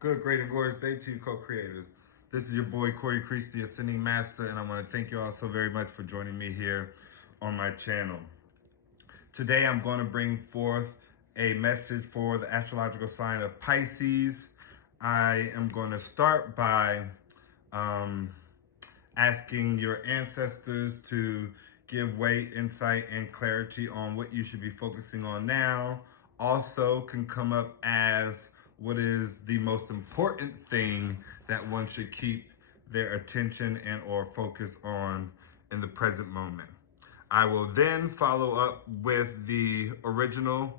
Good, great, and glorious day to you, co-creators. This is your boy, Corey Creech, the Ascending Master, and I want to thank you all so very much for joining me here on my channel. Today, I'm going to bring forth a message for the astrological sign of Pisces. I am going to start by asking your ancestors to give weight, insight, and clarity on what you should be focusing on now. Also can come up as what is the most important thing that one should keep their attention and or focus on in the present moment. I will then follow up with the original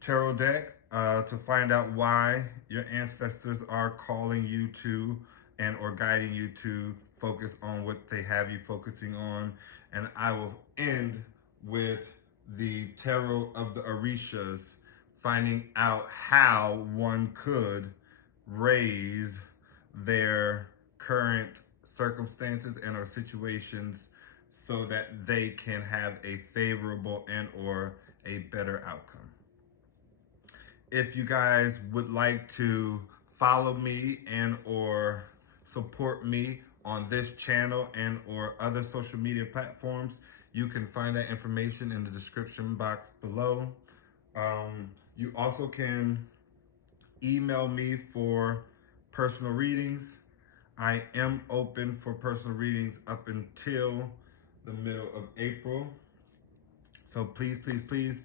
tarot deck to find out why your ancestors are calling you to and or guiding you to focus on what they have you focusing on. And I will end with the tarot of the Orishas, finding out how one could raise their current circumstances and or situations so that they can have a favorable and or a better outcome. If you guys would like to follow me and or support me on this channel and or other social media platforms, you can find that information in the description box below. You also can email me for personal readings. I am open for personal readings up until the middle of April. So please, please, please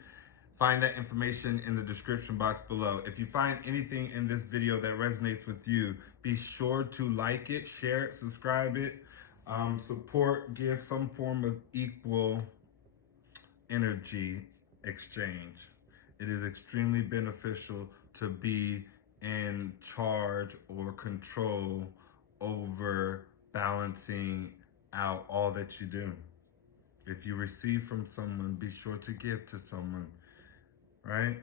find that information in the description box below. If you find anything in this video that resonates with you, be sure to like it, share it, subscribe it, support, give some form of equal energy exchange. It is extremely beneficial to be in charge or control over balancing out all that you do. If you receive from someone, be sure to give to someone, right?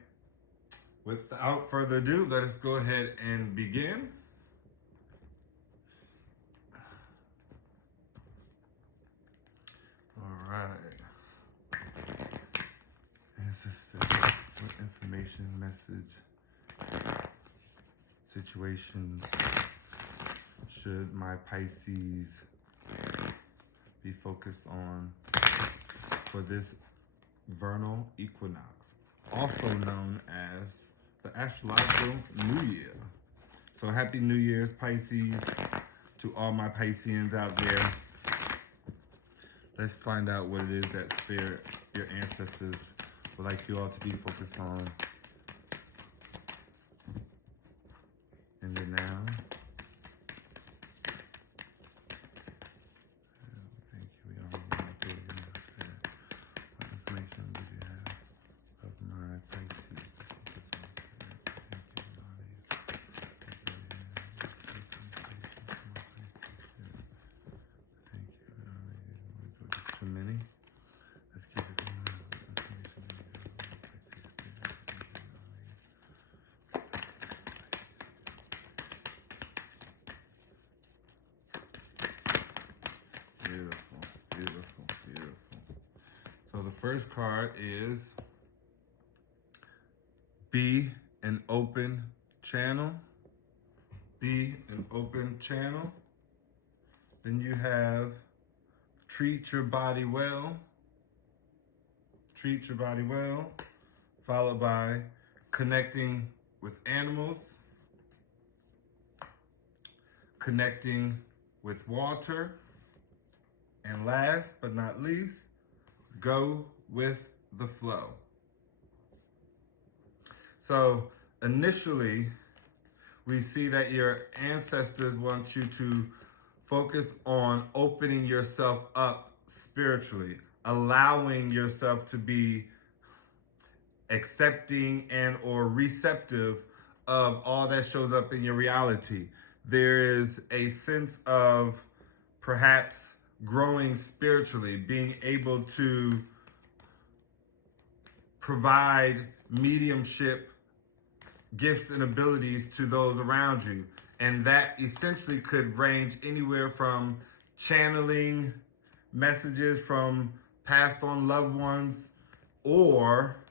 Without further ado, let us go ahead and begin. All right. What information, message, situations should my Pisces be focused on for this vernal equinox, also known as the astrological New Year? So happy New Year's, Pisces, to all my Pisceans out there. Let's find out what it is that Spirit, your ancestors, would like you all to be focused on in the now. Thank you. We all want to what information do you have of my Pisces? Too many. Let's keep it going. Beautiful, beautiful, beautiful. So the first card is be an open channel. Be an open channel. Then you have treat your body well. Treat your body well. Followed by connecting with animals. Connecting with water. And last but not least, go with the flow. So initially, we see that your ancestors want you to focus on opening yourself up spiritually, allowing yourself to be accepting and or receptive of all that shows up in your reality. There is a sense of perhaps growing spiritually, being able to provide mediumship gifts and abilities to those around you. And that essentially could range anywhere from channeling messages from passed on loved ones, or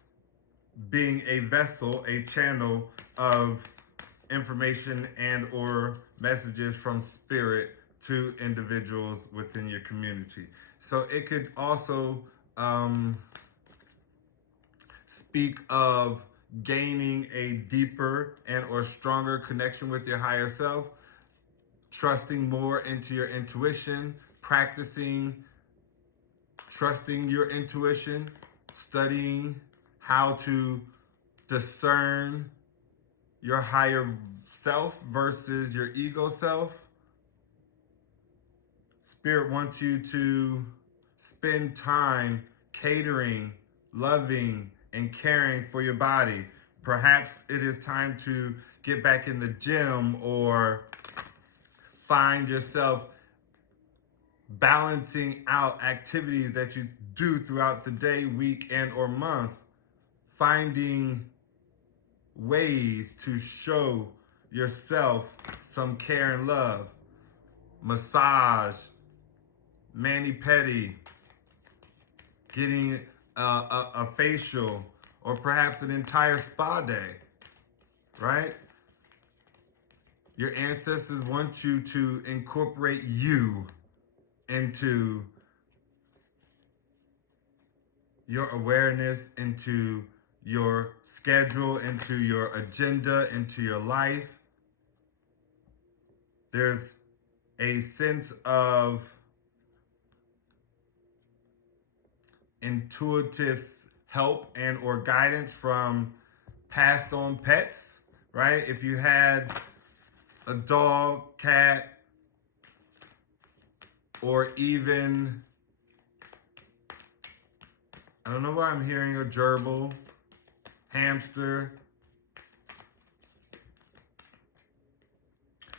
being a vessel, a channel of information and or messages from spirit to individuals within your community. So it could also speak of gaining a deeper and or stronger connection with your higher self, trusting more into your intuition, practicing trusting your intuition, studying how to discern your higher self versus your ego self. Spirit wants you to spend time catering, loving, and caring for your body. Perhaps it is time to get back in the gym or find yourself balancing out activities that you do throughout the day, week, and or month. Finding ways to show yourself some care and love. Massage, mani-pedi, getting a facial, or perhaps an entire spa day, right? Your ancestors want you to incorporate you into your awareness, into your schedule, into your agenda, into your life. There's a sense of intuitive help and or guidance from passed on pets, right? If you had a dog, cat, or even, I don't know why I'm hearing a gerbil, hamster,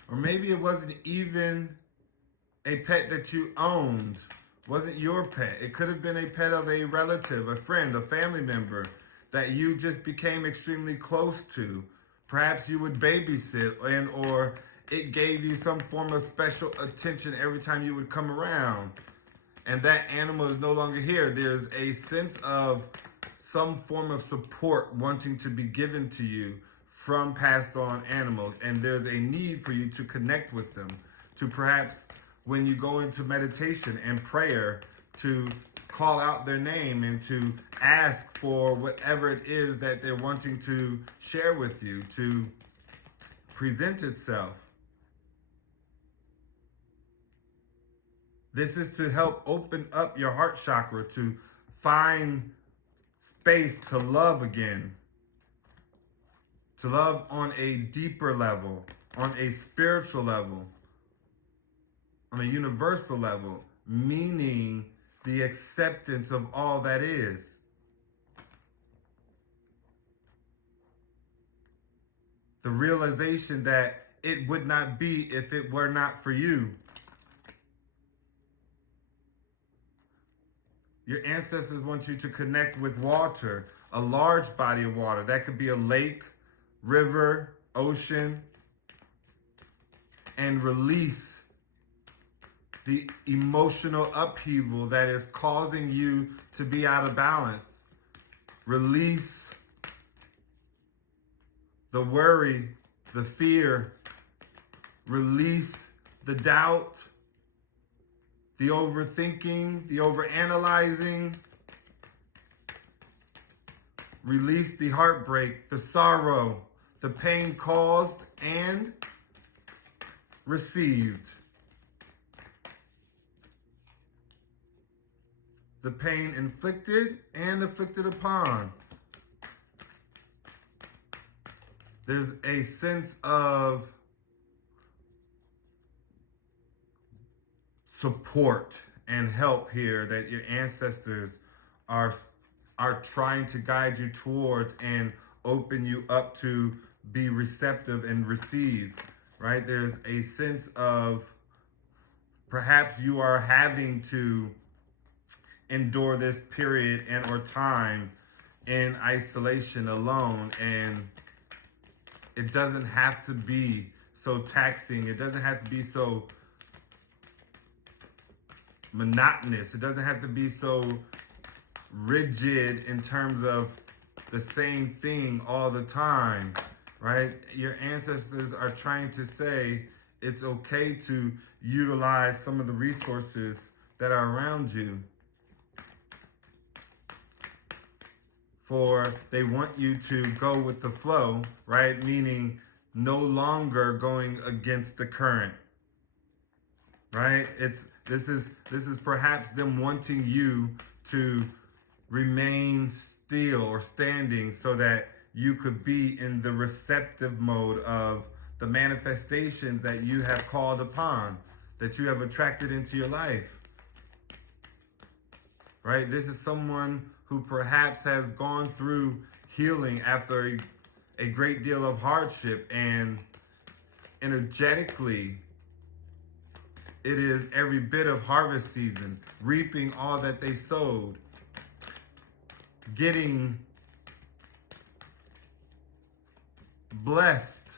or maybe it wasn't even a pet that you owned, wasn't your pet. It could have been a pet of a relative, a friend, a family member that you just became extremely close to. Perhaps you would babysit and or it gave you some form of special attention every time you would come around. And that animal is no longer here. There's a sense of some form of support wanting to be given to you from passed on animals. And there's a need for you to connect with them, to perhaps when you go into meditation and prayer, to call out their name and to ask for whatever it is that they're wanting to share with you, to present itself. This is to help open up your heart chakra, to find space to love again, to love on a deeper level, on a spiritual level, on a universal level, meaning the acceptance of all that is. The realization that it would not be if it were not for you. Your ancestors want you to connect with water, a large body of water. That could be a lake, river, ocean, and release the emotional upheaval that is causing you to be out of balance. Release the worry, the fear. Release the doubt, the overthinking, the overanalyzing. Release the heartbreak, the sorrow, the pain caused and received. The pain inflicted and inflicted upon. There's a sense of support and help here that your ancestors are trying to guide you towards and open you up to be receptive and receive, right? There's a sense of perhaps you are having to endure this period and or time in isolation alone, and it doesn't have to be so taxing. It doesn't have to be so monotonous. It doesn't have to be so rigid in terms of the same thing all the time, right? Your ancestors are trying to say it's okay to utilize some of the resources that are around you. For they want you to go with the flow, right? Meaning no longer going against the current, right? This is perhaps them wanting you to remain still or standing so that you could be in the receptive mode of the manifestation that you have called upon, that you have attracted into your life. Right? This is someone who perhaps has gone through healing after a great deal of hardship, and energetically, it is every bit of harvest season, reaping all that they sowed, getting blessed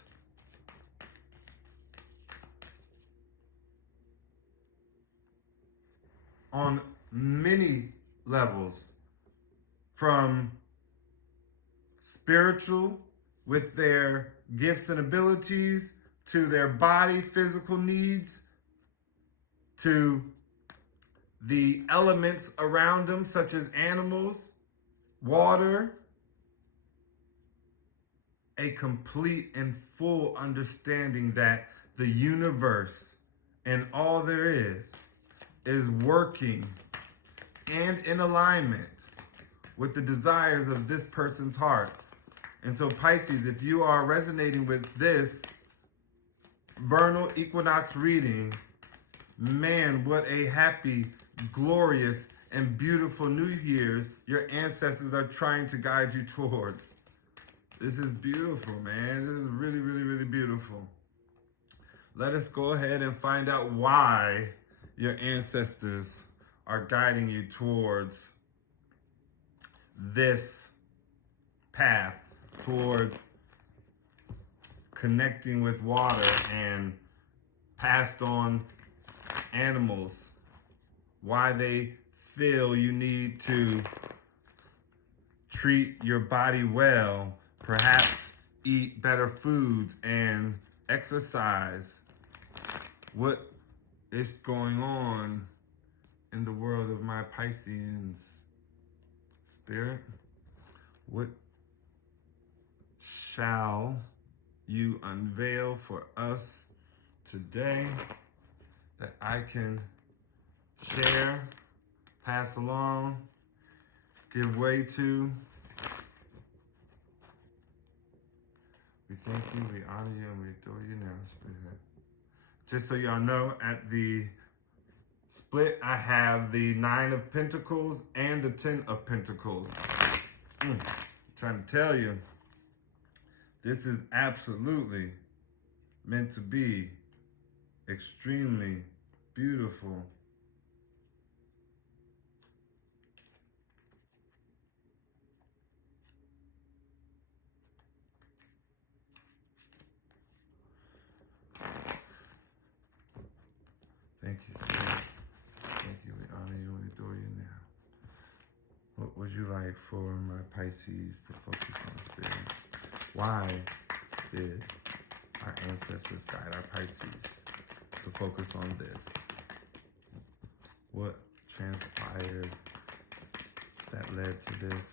on many levels, from spiritual with their gifts and abilities, to their body physical needs, to the elements around them such as animals, water, a complete and full understanding that the universe and all there is working and in alignment with the desires of this person's heart. And so Pisces, if you are resonating with this vernal equinox reading, man, what a happy, glorious, and beautiful new year your ancestors are trying to guide you towards. This is beautiful, man. This is really, really, really beautiful. Let us go ahead and find out why your ancestors are guiding you towards this path, towards connecting with water and passed on animals, why they feel you need to treat your body well, perhaps eat better foods and exercise. What is going on in the world of my Pisceans? Spirit, what shall you unveil for us today that I can share, pass along, give way to? We thank you, we honor you, and we adore you now, Spirit. Just so y'all know, at the split, I have the 9 of Pentacles and the 10 of Pentacles. I'm trying to tell you, this is absolutely meant to be extremely beautiful. Thank you, Spirit. Thank you. We honor you and adore you now. What would you like for my Pisces to focus on, Spirit? Why did our ancestors guide our Pisces to focus on this? What transpired that led to this?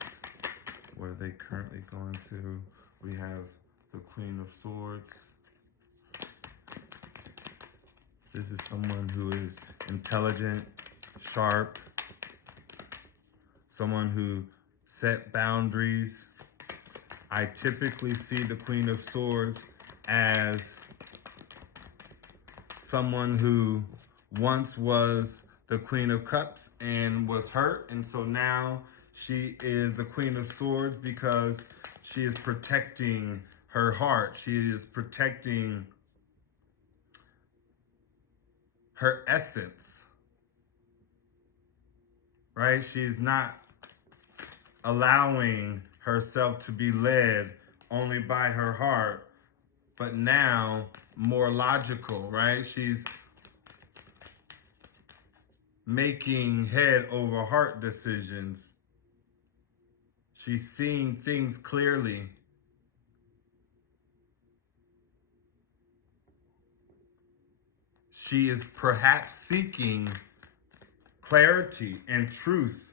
What are they currently going through? We have the Queen of Swords. This is someone who is intelligent, sharp, someone who set boundaries. I typically see the Queen of Swords as someone who once was the Queen of Cups and was hurt, and so now she is the Queen of Swords because she is protecting her heart. She is protecting her essence, right? She's not allowing herself to be led only by her heart, but now more logical, right? She's making head over heart decisions. She's seeing things clearly. She is perhaps seeking clarity and truth.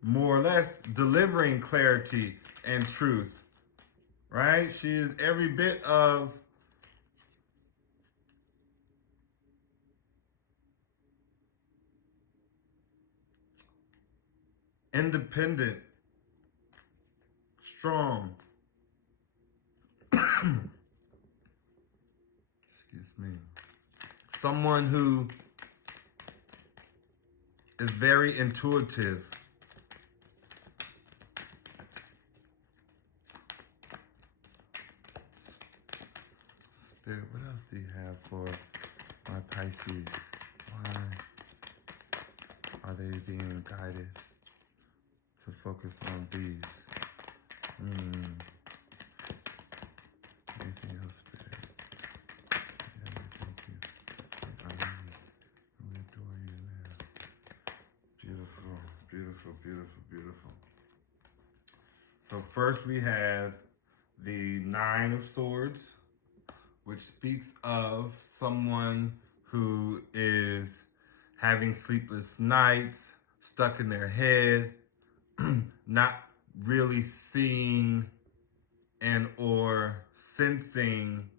More or less delivering clarity and truth, right? She is every bit of independent, strong. Excuse me. Someone who is very intuitive. Spirit, what else do you have for my Pisces? Why are they being guided to focus on these? Anything else, Spirit? Yeah, we thank you. We honor you. We adore you now. Beautiful, beautiful, beautiful, beautiful. So first we have the Nine of Swords, which speaks of someone who is having sleepless nights, stuck in their head, not really seeing and or sensing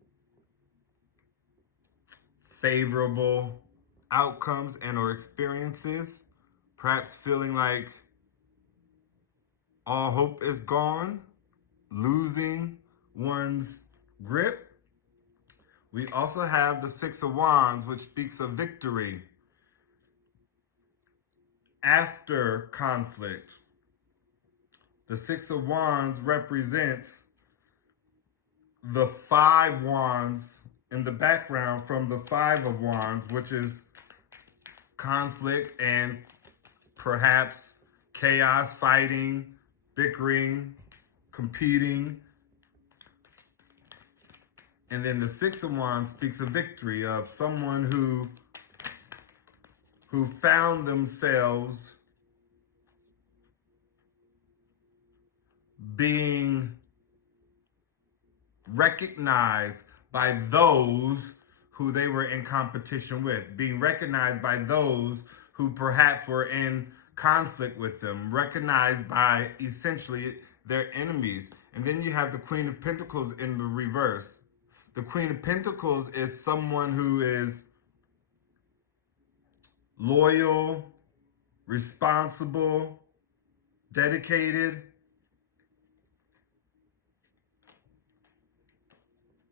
favorable outcomes and or experiences, perhaps feeling like all hope is gone, losing one's grip. We also have the Six of Wands, which speaks of victory after conflict. The Six of Wands represents the Five Wands in the background from the Five of Wands, which is conflict and perhaps chaos, fighting, bickering, competing. And then the Six of Wands speaks of victory, of someone who found themselves being recognized by those who they were in competition with, being recognized by those who perhaps were in conflict with them, recognized by essentially their enemies. And then you have the Queen of Pentacles in the reverse. The Queen of Pentacles is someone who is loyal, responsible, dedicated.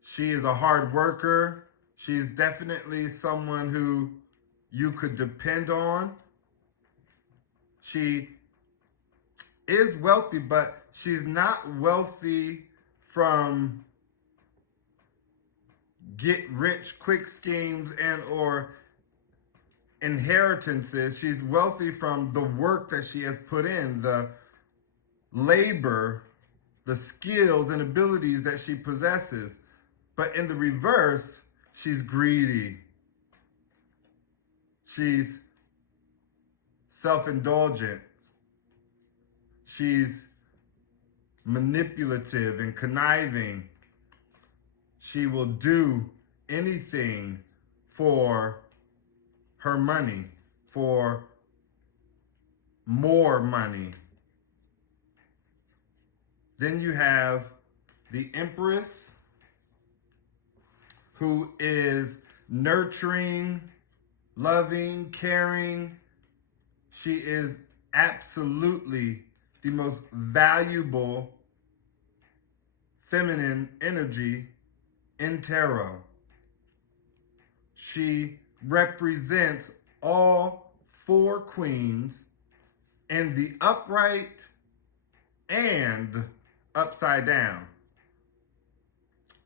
She is a hard worker. She's definitely someone who you could depend on. She is wealthy, but she's not wealthy from get rich quick schemes and or inheritances. She's wealthy from the work that she has put in, the labor, the skills and abilities that she possesses. But in the reverse, she's greedy. She's self-indulgent. She's manipulative and conniving. She will do anything for her money, for more money. Then you have the Empress, who is nurturing, loving, caring. She is absolutely the most valuable feminine energy in tarot. She represents all four queens in the upright and upside down.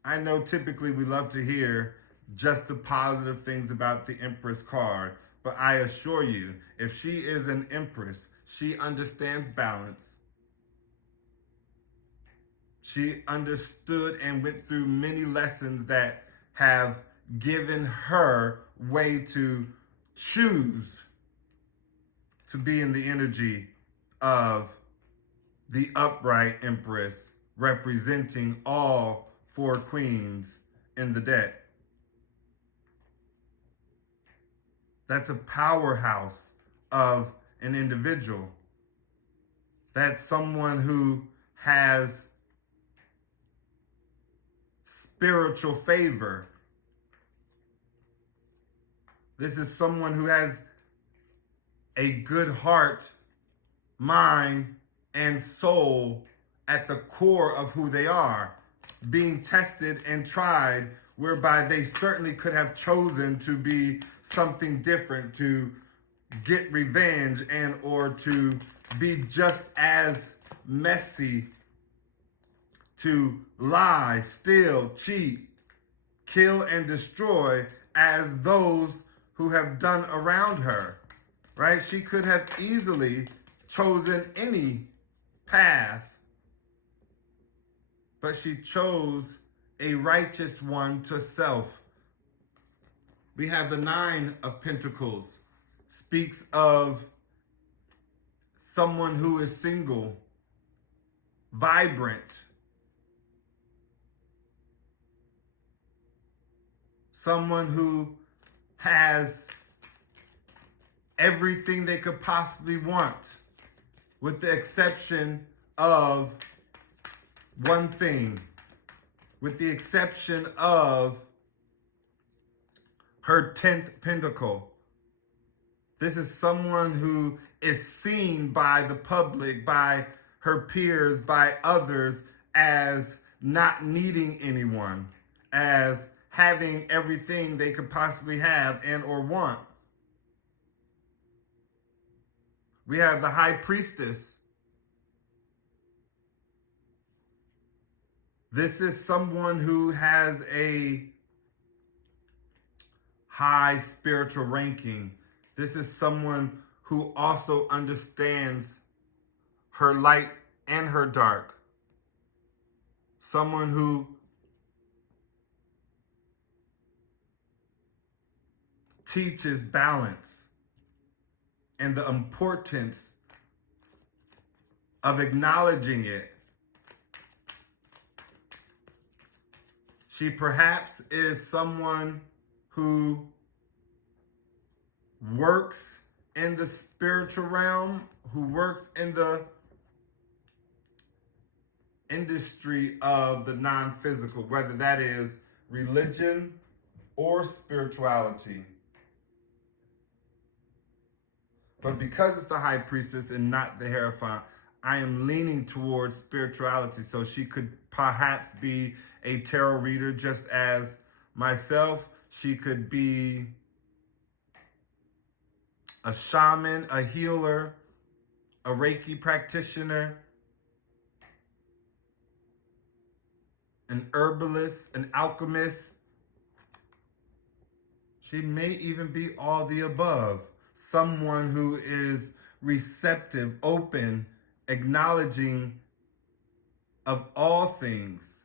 I know typically we love to hear just the positive things about the Empress card, but I assure you, if she is an Empress, she understands balance. She understood and went through many lessons that have given her way to choose to be in the energy of the upright Empress, representing all 4 queens in the deck. That's a powerhouse of an individual. That's someone who has spiritual favor. This is someone who has a good heart, mind, and soul at the core of who they are, being tested and tried, whereby they certainly could have chosen to be something different, to get revenge and or to be just as messy, to lie, steal, cheat, kill, and destroy as those who have done around her, right? She could have easily chosen any path, but she chose a righteous one to self. We have the 9 of Pentacles, speaks of someone who is single, vibrant, someone who has everything they could possibly want, with the exception of one thing, with the exception of her 10th pentacle. This is someone who is seen by the public, by her peers, by others, as not needing anyone, as having everything they could possibly have and or want. We have the High Priestess. This is someone who has a high spiritual ranking. This is someone who also understands her light and her dark. Someone who teaches balance and the importance of acknowledging it. She perhaps is someone who works in the spiritual realm, who works in the industry of the non-physical, whether that is religion or spirituality. But because it's the High Priestess and not the Hierophant, I am leaning towards spirituality. So she could perhaps be a tarot reader just as myself. She could be a shaman, a healer, a Reiki practitioner, an herbalist, an alchemist. She may even be all the above. Someone who is receptive, open, acknowledging of all things.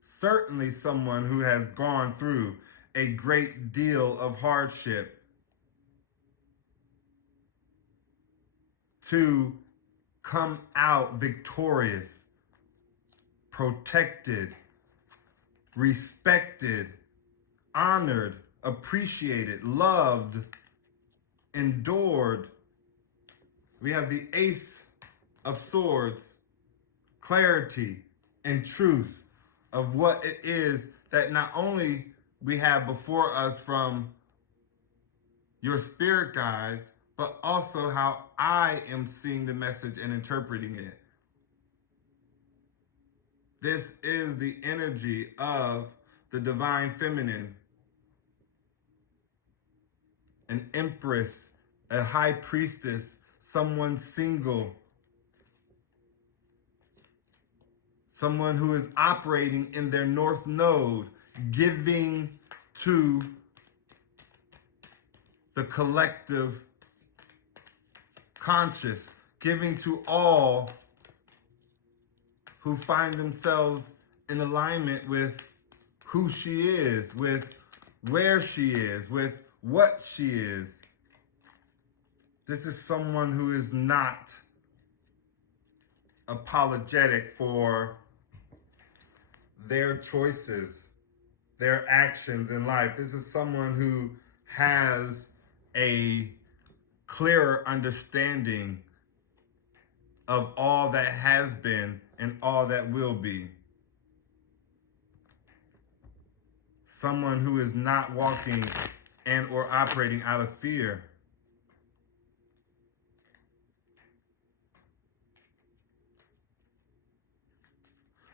Certainly someone who has gone through a great deal of hardship to come out victorious, protected, respected, honored, appreciated, loved, endured. We have the Ace of Swords, clarity and truth of what it is that not only we have before us from your spirit guides, but also how I am seeing the message and interpreting it. This is the energy of the divine feminine, an empress, a high priestess, someone single, someone who is operating in their north node, giving to the collective conscious, giving to all who find themselves in alignment with who she is, with where she is, with what she is. This is someone who is not apologetic for their choices, their actions in life. This is someone who has a clearer understanding of all that has been and all that will be. Someone who is not walking and or operating out of fear.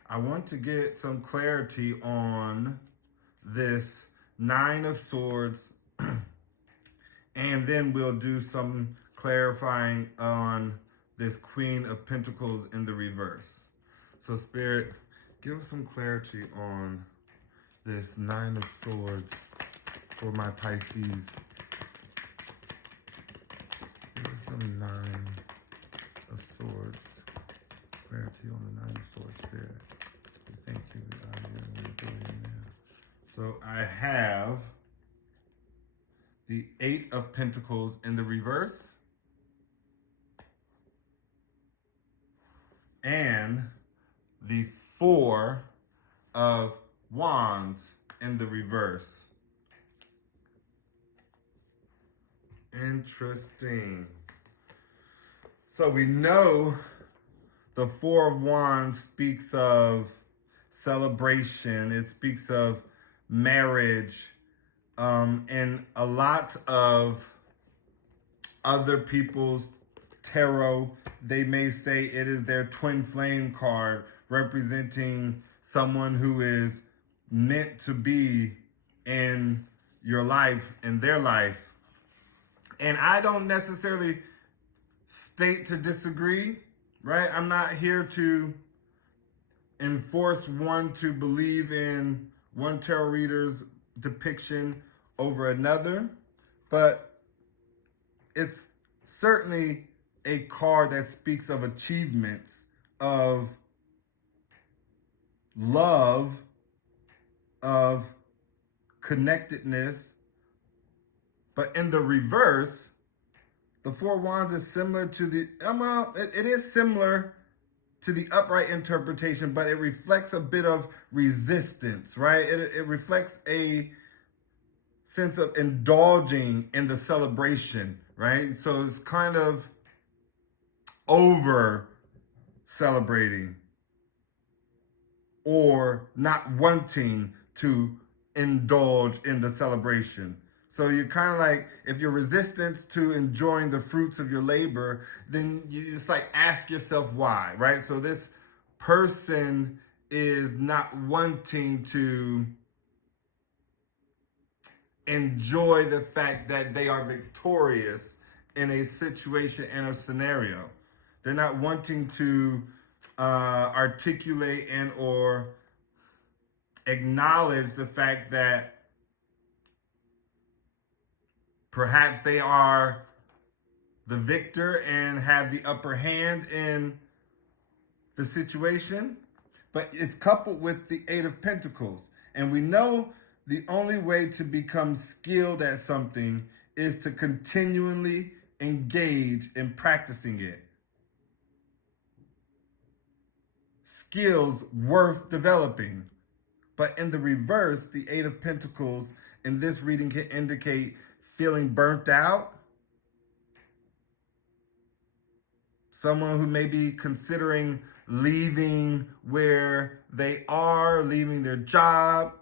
I want to get some clarity on this Nine of Swords, and then we'll do some clarifying on this Queen of Pentacles in the reverse. So Spirit, give us some clarity on this Nine of Swords for my Pisces. Give us some Nine of Swords. Clarity on the Nine of Swords, Spirit. Thank you. So I have the Eight of Pentacles in the reverse and the Four of Wands in the reverse. Interesting. So we know the Four of Wands speaks of celebration. It speaks of marriage. And a lot of other people's tarot, they may say it is their twin flame card, representing someone who is meant to be in your life, in their life. And I don't necessarily state to disagree, right? I'm not here to enforce one to believe in one tarot reader's depiction over another, but it's certainly a card that speaks of achievements, of love, of connectedness. But in the reverse, the Four of Wands is similar to the, it is similar to the upright interpretation, but it reflects a bit of resistance, right? It reflects a sense of indulging in the celebration, right? So it's kind of over celebrating or not wanting to indulge in the celebration. So you're kind of like, if you're resistant to enjoying the fruits of your labor, then you just like ask yourself why, right? So this person is not wanting to enjoy the fact that they are victorious in a situation, in a scenario. They're not wanting to articulate and or acknowledge the fact that perhaps they are the victor and have the upper hand in the situation, but it's coupled with the Eight of Pentacles. And we know the only way to become skilled at something is to continually engage in practicing it. Skills worth developing. But in the reverse, the Eight of Pentacles in this reading can indicate feeling burnt out. Someone who may be considering leaving where they are, leaving their job,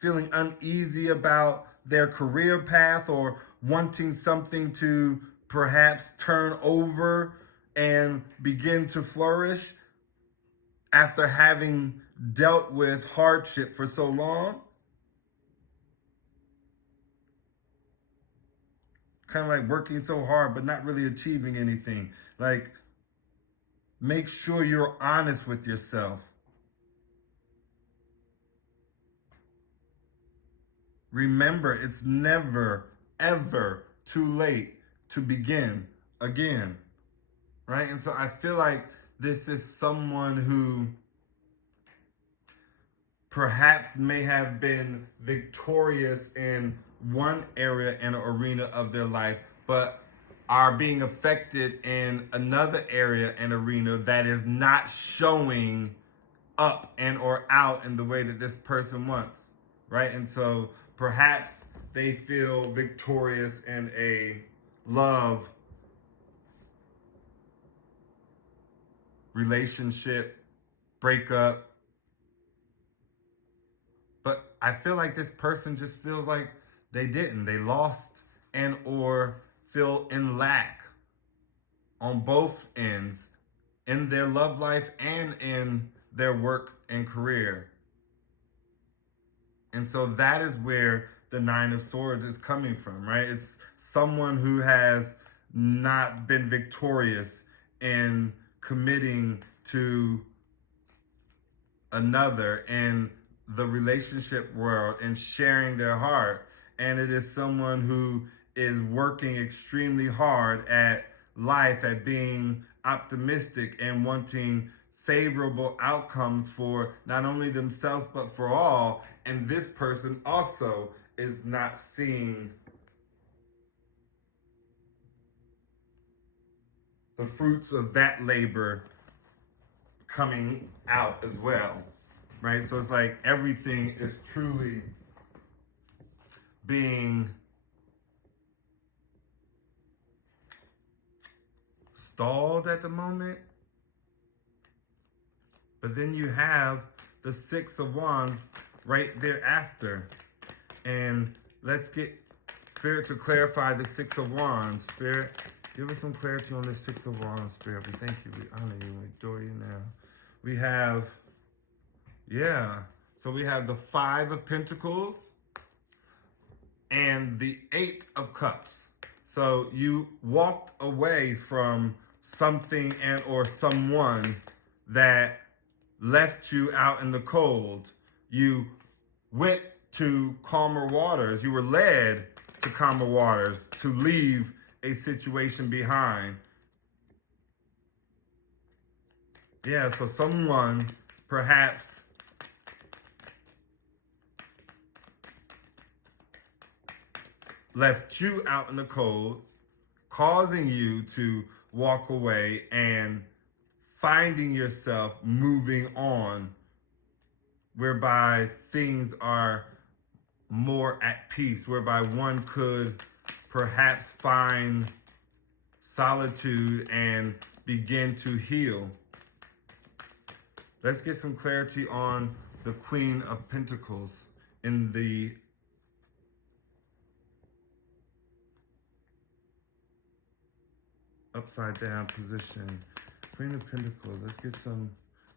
feeling uneasy about their career path or wanting something to perhaps turn over and begin to flourish after having dealt with hardship for so long. Kind of like working so hard, but not really achieving anything. Like, make sure you're honest with yourself. Remember, it's never, ever too late to begin again, right? And so I feel like this is someone who perhaps may have been victorious in one area and arena of their life, but are being affected in another area and arena that is not showing up and or out in the way that this person wants, right? And so perhaps they feel victorious in a love relationship breakup, but I feel like this person just feels like they didn't. They lost and or feel in lack on both ends in their love life and in their work and career. And so that is where the Nine of Swords is coming from, right? It's someone who has not been victorious in committing to another in the relationship world and sharing their heart. And it is someone who is working extremely hard at life, at being optimistic and wanting favorable outcomes for not only themselves but for all. And this person also is not seeing the fruits of that labor coming out as well, right? So it's like everything is truly being stalled at the moment. But then you have the Six of Wands right thereafter. And let's get Spirit to clarify the Six of Wands. Spirit, give us some clarity on the Six of Wands, Spirit. We thank you, we honor you, we adore you now. We have, so we have the Five of Pentacles and the Eight of Cups. So you walked away from something and or someone that left you out in the cold. You went to calmer waters. You were led to calmer waters to leave a situation behind. Yeah, so someone perhaps left you out in the cold, causing you to walk away and finding yourself moving on, whereby things are more at peace, whereby one could perhaps find solitude and begin to heal. Let's get some clarity on the Queen of Pentacles in the upside down position. Queen of Pentacles, let's get some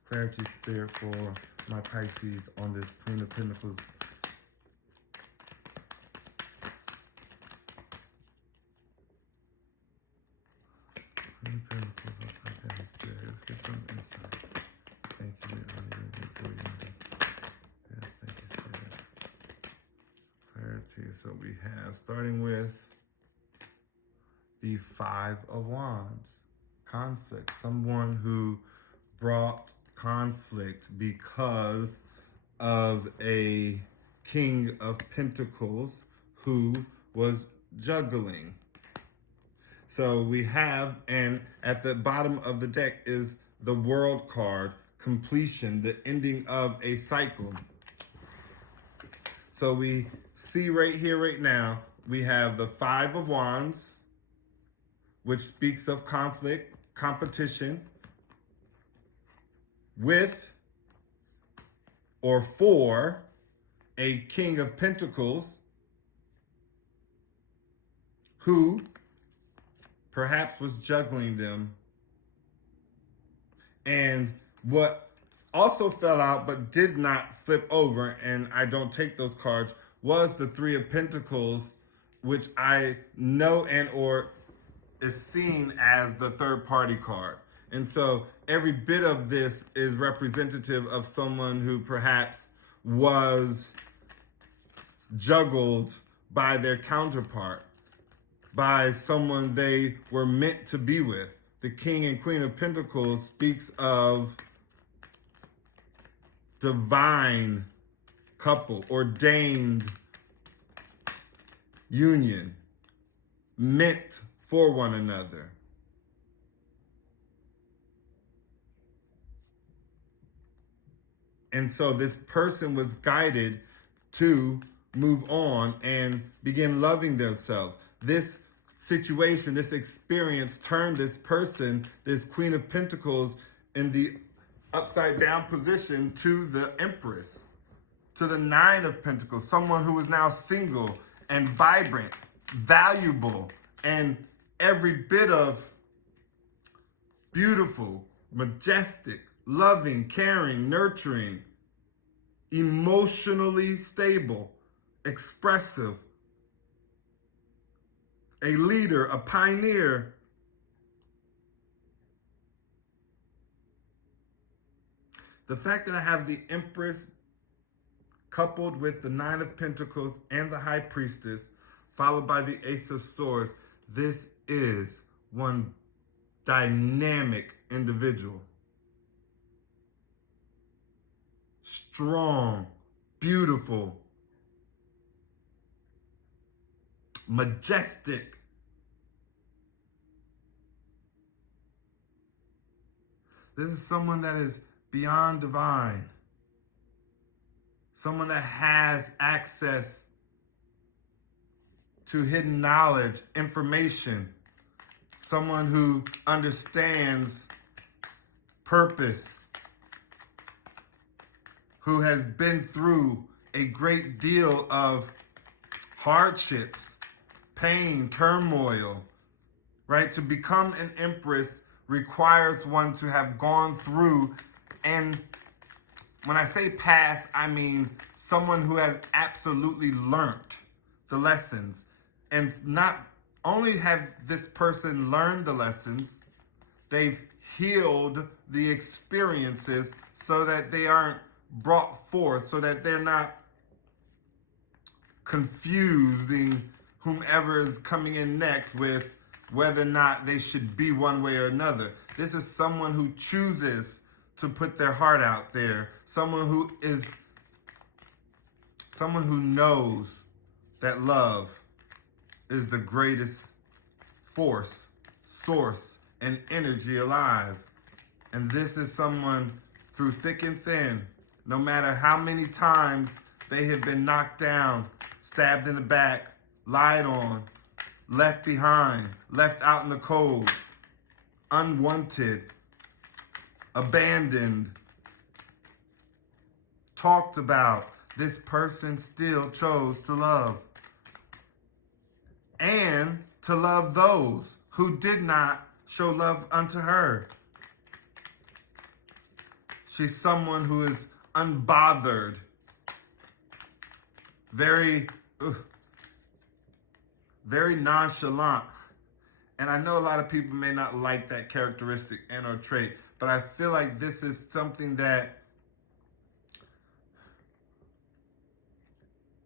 clarity, Spirit, for my Pisces on this Queen of Pentacles. Queen of Pentacles, upside down, Spirit. Let's get some insight. Thank you, yes, thank you, Spirit. Clarity, so we have, starting with the Five of Wands. Conflict. Someone who brought conflict because of a King of Pentacles who was juggling. So we have, and at the bottom of the deck is the World card, completion, the ending of a cycle. So we see right here, right now, we have the Five of Wands, which speaks of conflict, competition, with or for a King of Pentacles who perhaps was juggling them. And what also fell out but did not flip over, and I don't take those cards, was the Three of Pentacles, which I know and or is seen as the third party card. And so every bit of this is representative of someone who perhaps was juggled by their counterpart, by someone they were meant to be with. The King and Queen of Pentacles speaks of divine couple, ordained union, meant for one another. And so this person was guided to move on and begin loving themselves. This situation, this experience turned this person, this Queen of Pentacles, in the upside down position to the Empress, to the Nine of Pentacles, someone who is now single and vibrant, valuable, and every bit of beautiful, majestic, loving, caring, nurturing, emotionally stable, expressive, a leader, a pioneer. The fact that I have the Empress coupled with the Nine of Pentacles and the High Priestess, followed by the Ace of Swords, this is one dynamic individual. Strong, beautiful, majestic. This is someone that is beyond divine. Someone that has access to hidden knowledge, information. Someone who understands purpose. Who has been through a great deal of hardships, pain, turmoil, right? To become an Empress requires one to have gone through, and when I say past, I mean someone who has absolutely learned the lessons. And not only have this person learned the lessons, they've healed the experiences so that they aren't brought forth, so that they're not confusing whomever is coming in next with whether or not they should be one way or another. This is someone who chooses to put their heart out there, someone who knows that love is the greatest force, source, and energy alive. And this is someone through thick and thin, no matter how many times they have been knocked down, stabbed in the back, lied on, left behind, left out in the cold, unwanted, abandoned, talked about, this person still chose to love. And to love those who did not show love unto her. She's someone who is unbothered, very nonchalant. And I know a lot of people may not like that characteristic and or trait, but I feel like this is something that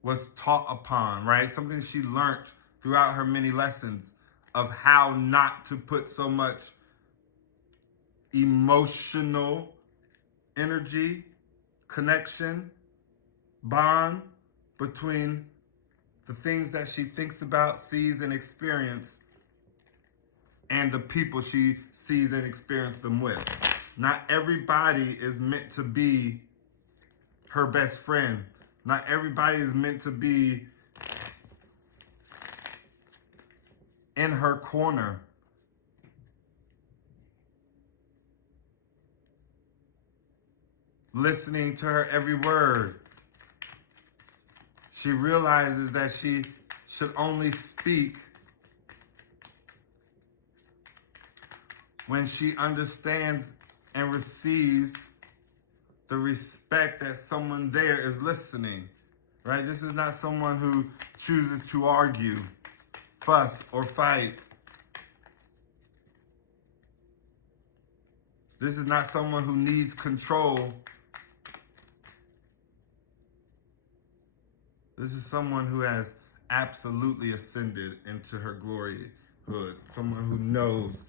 was taught upon, right? Something she learned throughout her many lessons of how not to put so much emotional energy, connection, bond between the things that she thinks about, sees, and experiences, and the people she sees and experiences them with. Not everybody is meant to be her best friend. Not everybody is meant to be in her corner. Listening to her every word. She realizes that she should only speak when she understands and receives the respect that someone there is listening, right? This is not someone who chooses to argue, fuss, or fight. This is not someone who needs control. This is someone who has absolutely ascended into her gloryhood. Someone who knows,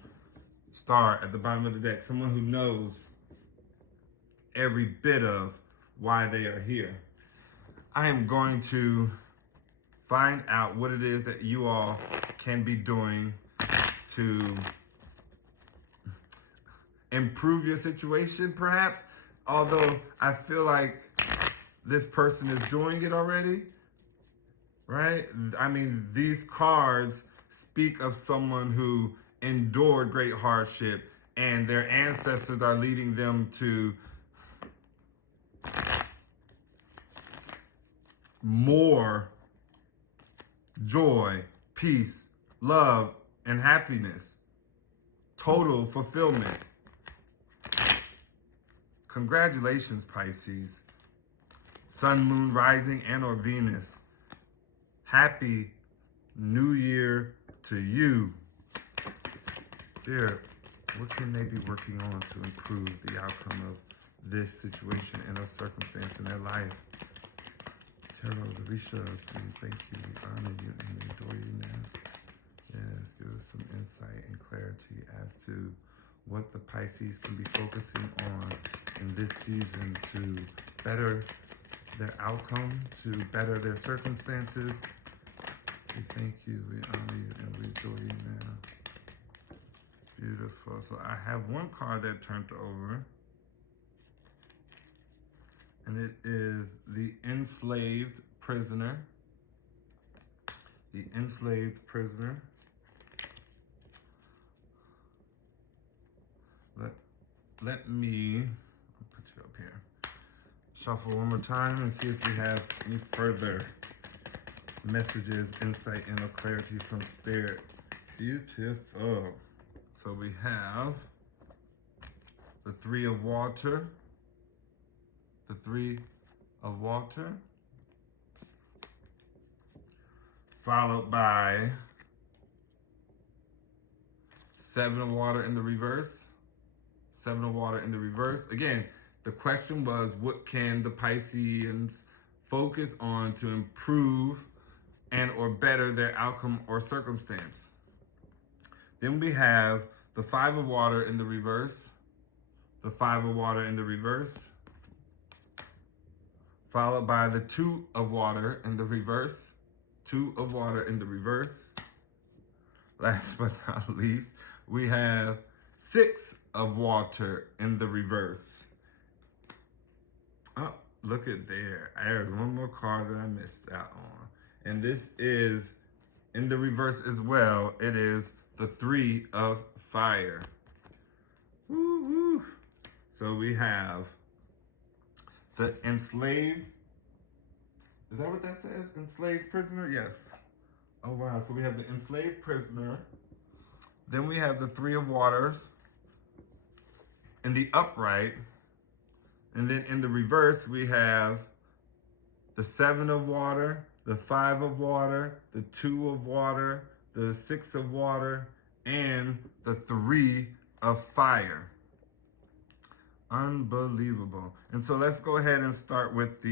star at the bottom of the deck, someone who knows every bit of why they are here. I am going to find out what it is that you all can be doing to improve your situation, perhaps. Although I feel like this person is doing it already, right? I mean, these cards speak of someone who endured great hardship and their ancestors are leading them to more joy, peace, love, and happiness. Total fulfillment. Congratulations, Pisces. Sun, moon, rising, and or Venus. Happy New Year to you. Spirit, what can they be working on to improve the outcome of this situation and a circumstance in their life? Tarot, Risha, thank you, we honor you, and we adore you now. Yes, give us some insight and clarity as to what the Pisces can be focusing on in this season to better their outcome, to better their circumstances. We thank you, we honor you, and we adore you now. Beautiful. So I have one card that turned over, and it is the enslaved prisoner. The enslaved prisoner. Let me put you up here. Shuffle one more time and see if we have any further messages, insight, and clarity from Spirit. Beautiful. So we have the Three of Water. The Three of Water. Followed by Seven of Water in the reverse. Seven of Water in the reverse. Again, the question was, what can the Pisceans focus on to improve and or better their outcome or circumstance? Then we have the Five of Water in the reverse. The Five of Water in the reverse. Followed by the Two of Water in the reverse. Two of Water in the reverse. Last but not least, we have Six of Water in the reverse. Oh, look at there. There's one more card that I missed out on. And this is in the reverse as well. It is the Three of Fire. Woo woo. So we have the enslaved. Is that what that says? Enslaved prisoner? Yes. Oh wow. So we have the enslaved prisoner. Then we have the Three of Waters in the upright. And then in the reverse, we have the Seven of Water, the Five of Water, the Two of Water, the Six of Water, and the Three of Fire. Unbelievable. And so let's go ahead and start with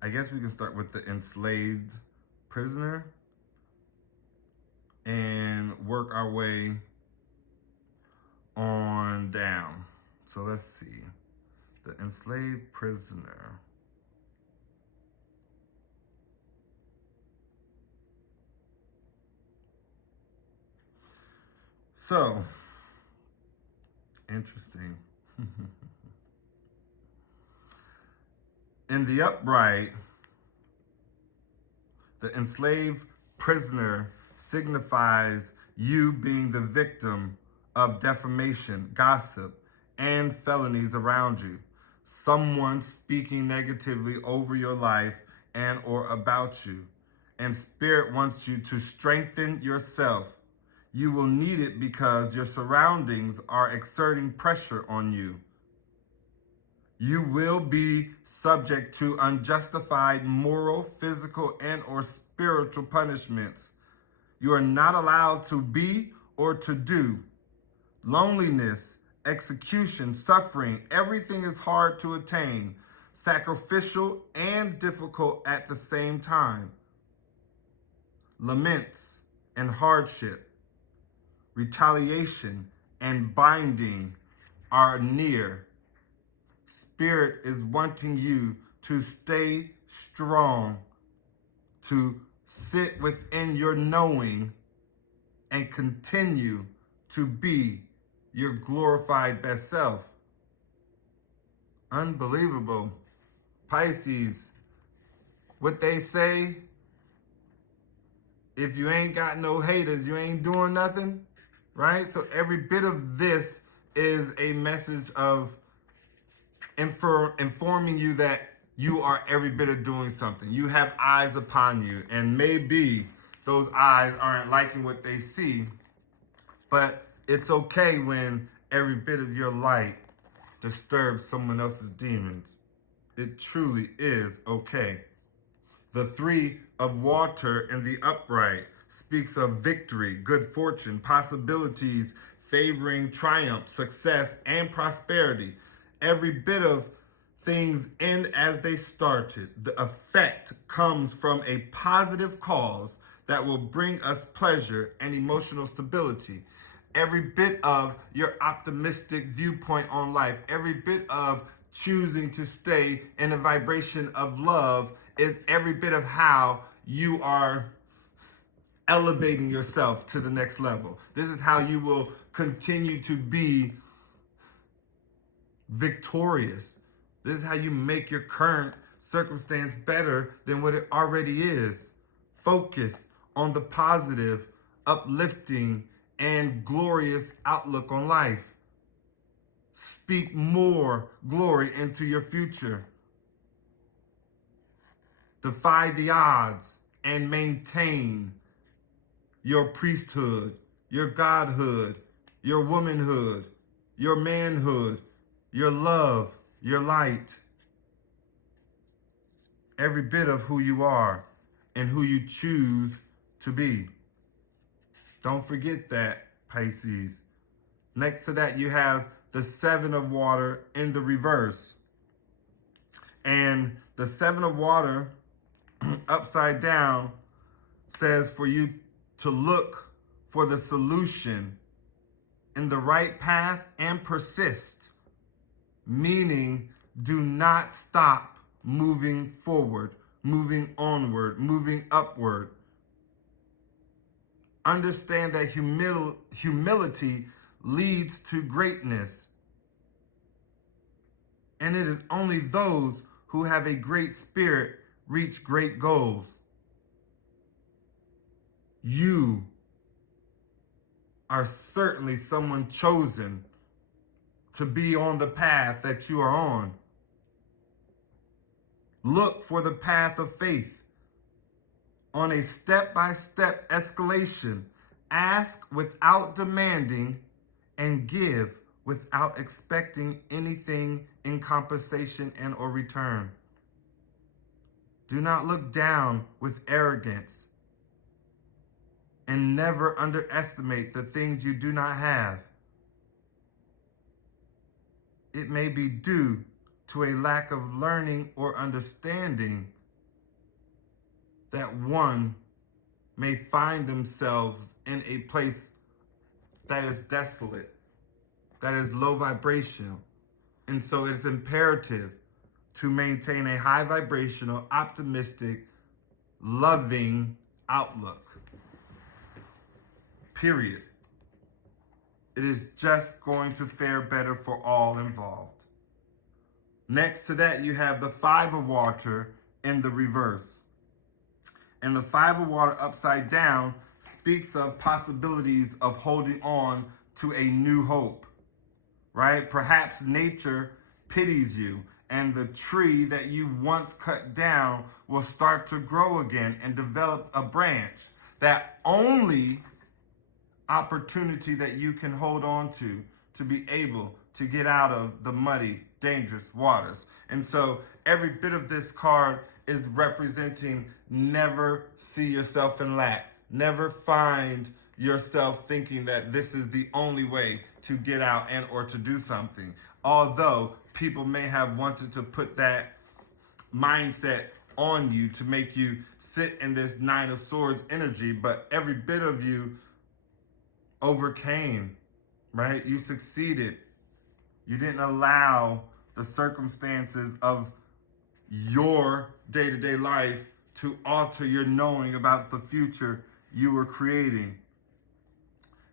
I guess we can start with the enslaved prisoner and work our way on down. So let's see. The enslaved prisoner. So, interesting. In the upright, the enslaved prisoner signifies you being the victim of defamation, gossip, and felonies around you. Someone speaking negatively over your life and or about you. And Spirit wants you to strengthen yourself. You will need it because your surroundings are exerting pressure on you. You will be subject to unjustified moral, physical, and or spiritual punishments. You are not allowed to be or to do. Loneliness, execution, suffering, everything is hard to attain, sacrificial and difficult at the same time. Laments and hardship, retaliation and binding are near. Spirit is wanting you to stay strong, to sit within your knowing and continue to be your glorified best self. Unbelievable. Pisces, what they say, if you ain't got no haters, you ain't doing nothing, right? So every bit of this is a message of informing you that you are every bit of doing something. You have eyes upon you, and maybe those eyes aren't liking what they see, but it's okay when every bit of your light disturbs someone else's demons. It truly is okay. The 3 of water in the upright speaks of victory, good fortune, possibilities, favoring triumph, success, and prosperity. Every bit of things end as they started. The effect comes from a positive cause that will bring us pleasure and emotional stability. Every bit of your optimistic viewpoint on life, every bit of choosing to stay in a vibration of love is every bit of how you are elevating yourself to the next level. This is how you will continue to be victorious. This is how you make your current circumstance better than what it already is. Focus on the positive, uplifting, and glorious outlook on life. Speak more glory into your future. Defy the odds and maintain your priesthood, your godhood, your womanhood, your manhood, your love, your light. Every bit of who you are and who you choose to be. Don't forget that, Pisces. Next to that, you have the 7 of water in the reverse. And the 7 of water upside down says for you to look for the solution in the right path and persist, meaning do not stop moving forward, moving onward, moving upward. Understand that humility leads to greatness. And it is only those who have a great spirit reach great goals. You are certainly someone chosen to be on the path that you are on. Look for the path of faith on a step-by-step escalation. Ask without demanding and give without expecting anything in compensation and or return. Do not look down with arrogance and never underestimate the things you do not have. It may be due to a lack of learning or understanding that one may find themselves in a place that is desolate, that is low vibrational. And so it's imperative to maintain a high vibrational, optimistic, loving outlook. Period. It is just going to fare better for all involved. Next to that, you have the 5 of water in the reverse. And the 5 of water upside down speaks of possibilities of holding on to a new hope, right? Perhaps nature pities you and the tree that you once cut down will start to grow again and develop a branch. That only opportunity that you can hold on to be able to get out of the muddy, dangerous waters. And so every bit of this card is representing never see yourself in lack. Never find yourself thinking that this is the only way to get out and or to do something. Although people may have wanted to put that mindset on you to make you sit in this 9 of Swords energy, but every bit of you overcame, right? You succeeded. You didn't allow the circumstances of your day-to-day life to alter your knowing about the future you were creating.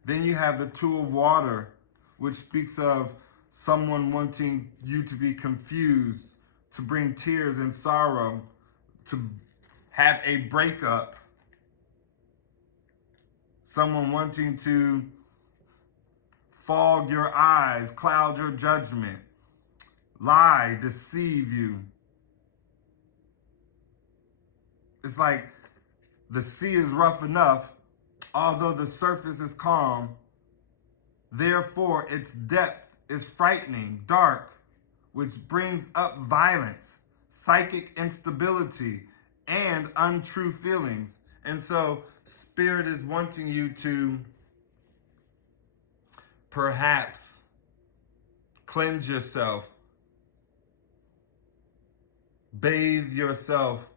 Then you have the Two of Water, which speaks of someone wanting you to be confused, to bring tears and sorrow, to have a breakup. Someone wanting to fog your eyes, cloud your judgment, lie, deceive you. It's like the sea is rough enough, although the surface is calm. Therefore, its depth is frightening, dark, which brings up violence, psychic instability, and untrue feelings. And so, Spirit is wanting you to perhaps cleanse yourself, bathe yourself,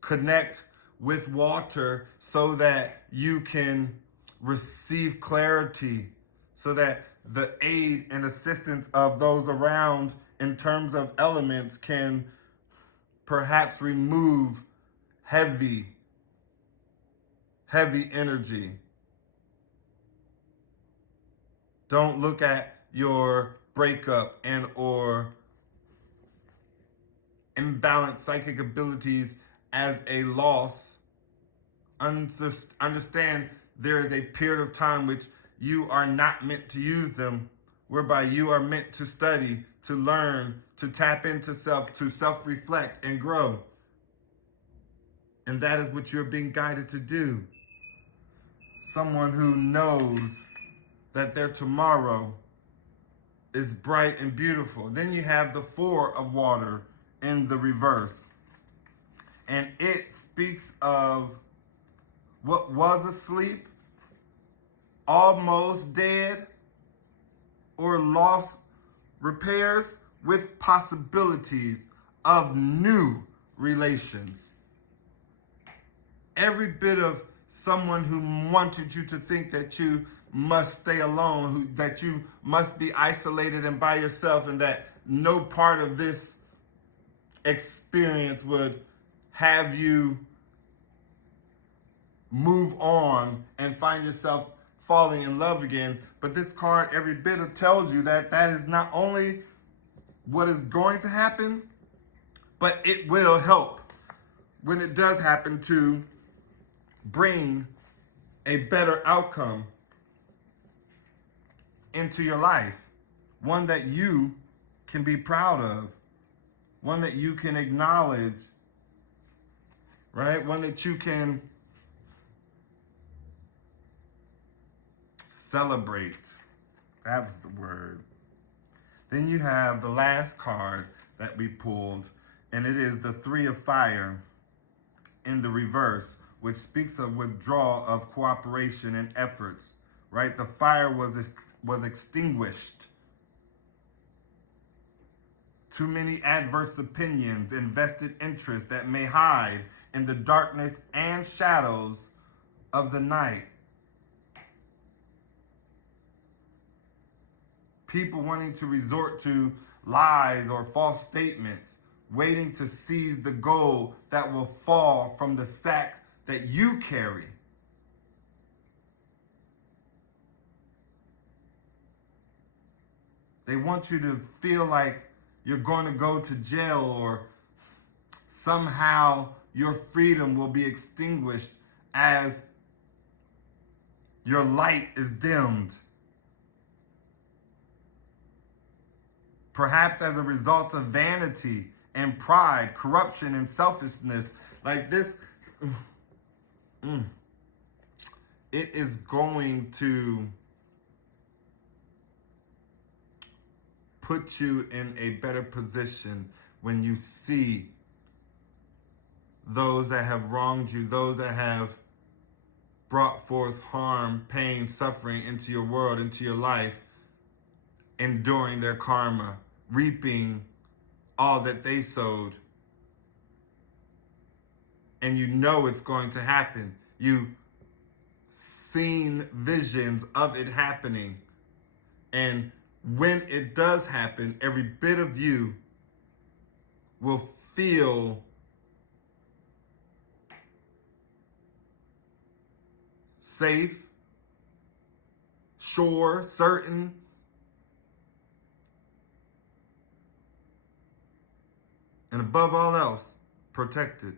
connect with water so that you can receive clarity, so that the aid and assistance of those around in terms of elements can perhaps remove heavy energy. Don't look at your breakup and or imbalanced psychic abilities as a loss. Understand there is a period of time which you are not meant to use them, whereby you are meant to study, to learn, to tap into self, to self-reflect and grow. And that is what you're being guided to do. Someone who knows that their tomorrow is bright and beautiful. Then you have the Four of Water in the reverse. And it speaks of what was asleep, almost dead, or lost repairs with possibilities of new relations. Every bit of someone who wanted you to think that you must stay alone, that you must be isolated and by yourself, and that no part of this experience would have you move on and find yourself falling in love again. But this card, every bit tells you that that is not only what is going to happen, but it will help when it does happen to bring a better outcome into your life. One that you can be proud of. One that you can acknowledge. Right? One that you can celebrate. That was the word. Then you have the last card that we pulled, and it is the Three of Fire in the reverse, which speaks of withdrawal of cooperation and efforts. Right? The fire was extinguished. Too many adverse opinions, invested interests that may hide in the darkness and shadows of the night. People wanting to resort to lies or false statements, waiting to seize the gold that will fall from the sack that you carry. They want you to feel like you're going to go to jail, or somehow your freedom will be extinguished as your light is dimmed. Perhaps as a result of vanity and pride, corruption and selfishness. Like this, it is going to put you in a better position when you see those that have wronged you, those that have brought forth harm, pain, suffering into your world, into your life, enduring their karma, reaping all that they sowed. And you know it's going to happen. You've seen visions of it happening. And when it does happen, every bit of you will feel safe, sure, certain, and above all else, protected.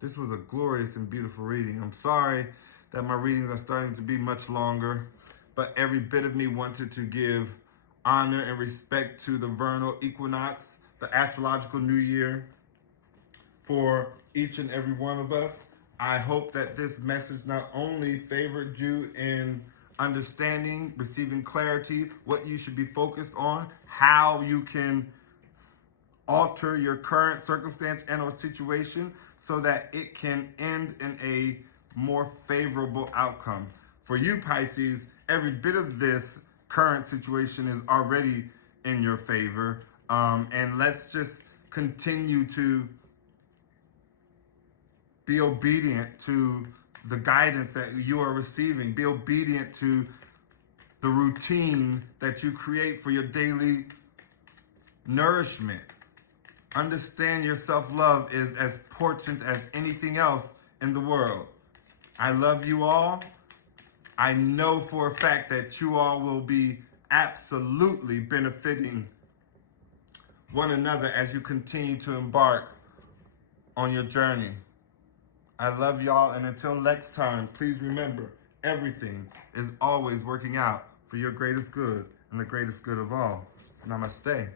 This was a glorious and beautiful reading. I'm sorry that my readings are starting to be much longer, but every bit of me wanted to give honor and respect to the vernal equinox, the astrological new year, for each and every one of us. I hope that this message not only favored you in understanding, receiving clarity, what you should be focused on, how you can alter your current circumstance and or situation so that it can end in a more favorable outcome. For you, Pisces, every bit of this current situation is already in your favor. And let's just continue to be obedient to the guidance that you are receiving. Be obedient to the routine that you create for your daily nourishment. Understand your self-love is as important as anything else in the world. I love you all. I know for a fact that you all will be absolutely benefiting one another as you continue to embark on your journey. I love y'all, and until next time, please remember, everything is always working out for your greatest good and the greatest good of all. Namaste.